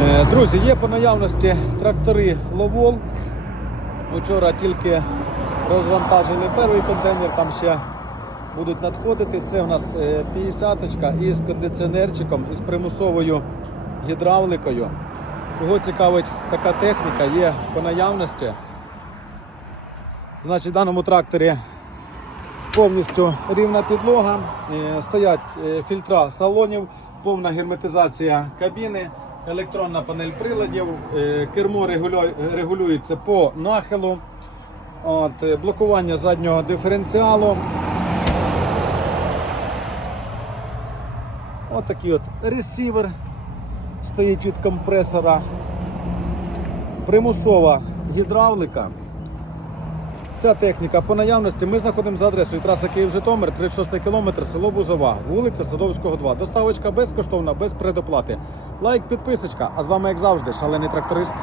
Е, Друзі, є по наявності трактори Ловол. Вчора тільки розвантажили перший контейнер, там ще будуть надходити. Це у нас 50-ка із кондиціонерчиком, із примусовою гідравликою. Кого цікавить така техніка, є по наявності. Значить, в даному тракторі повністю рівна підлога, е, стоять е, фільтра салонів, повна герметизація кабіни, електронна панель приладів, е, кермо регулюється по нахилу, от, е, блокування заднього диференціалу. От такий от ресівер стоїть від компресора, примусова гідравлика. Вся техніка по наявності. Ми знаходимо за адресою траса Київ-Житомир, 36 кілометр, село Бузова, вулиця Садовського, 2. Доставочка безкоштовна, без предоплати. Лайк, підписочка. А з вами, як завжди, шалений тракторист.